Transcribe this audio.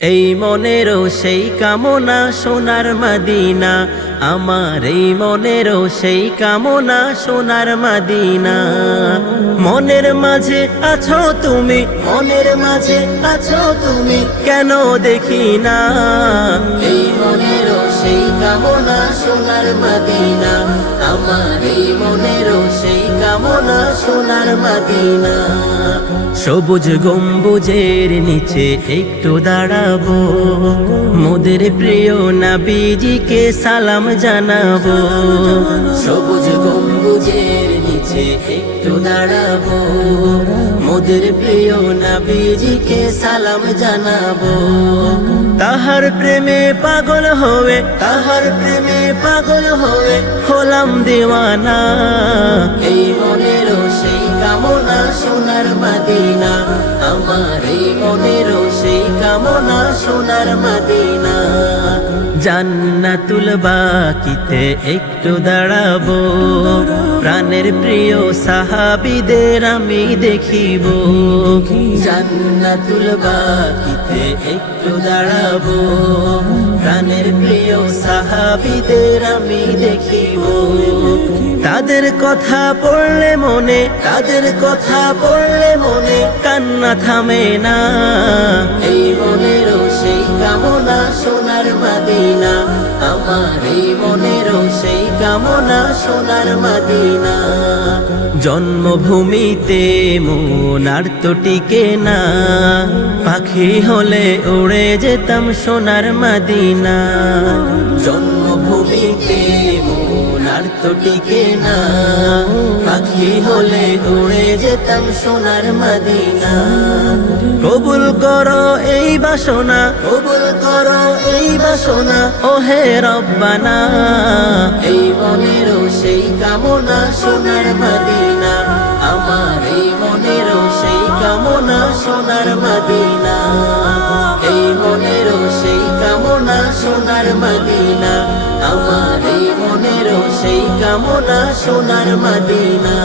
এই মনেরও সেই কামনা সোনার মদিনা, আমার এই মনেরও সেই কামনা সোনার মদিনা। মনের মাঝে আছো তুমি, মনের মাঝে আছো তুমি, কেন দেখি না? এই মনেরও সেই কামনা সোনার মদিনা, আমার এই মনেরও সেই কামনা সোনার মদিনা। সবুজ গম্বুজের নিচে একটু দাঁড়াবো, মোদের প্রিয় নবীজিকে সালাম জানাবো। সবুজ গম্বুজের নিচে একটু দাঁড়াবো, মোদের প্রিয় নবীজিকে সালাম জানাবো। তাহার প্রেমে পাগল হয়ে, তাহার প্রেমে পাগল হয়ে হলাম দেওয়ানা। এই মনেরও সেই কামনা সোনার মদিনা, আমার এই মনেরও সেই কামনা সোনার মদিনা। জান্নাতুল বাকিতে একটু দাঁড়াবো, প্রাণের প্রিয় সাহাবীদের আমি দেখিব। জান্নাতুল বাকিতে একটু দাঁড়াবো, প্রাণের প্রিয় সাহাবীদের আমি দেখিব। তাদের কথা পড়লে মনে, তাদের কথা পড়লে মনে কান্না থামে না। এই মনেরও সেই কামনা সোনার মদিনা, আমার এই মনেরও সেই কামনা সোনার মদিনা। জন্মভূমিতে মন আর তো টিকে না, পাখি হলে উড়ে যেতাম সোনার মদিনা। জন্মভূমিতে মন আর তো টিকে না, পাখি হলে উড়ে যেতাম সোনার মদিনা। কবুল করো এই বাসনা, কবুল করো এই বাসনা, ওহে রব্বানা। এই মনেরও সেই কামনা সোনার মদিনা, আমার এই মনেরও সেই কামনা সোনার মদিনা। এই মনেরও সেই কামনা সোনার মদিনা, আমার এই মনেরও সেই কামনা সোনার মদিনা।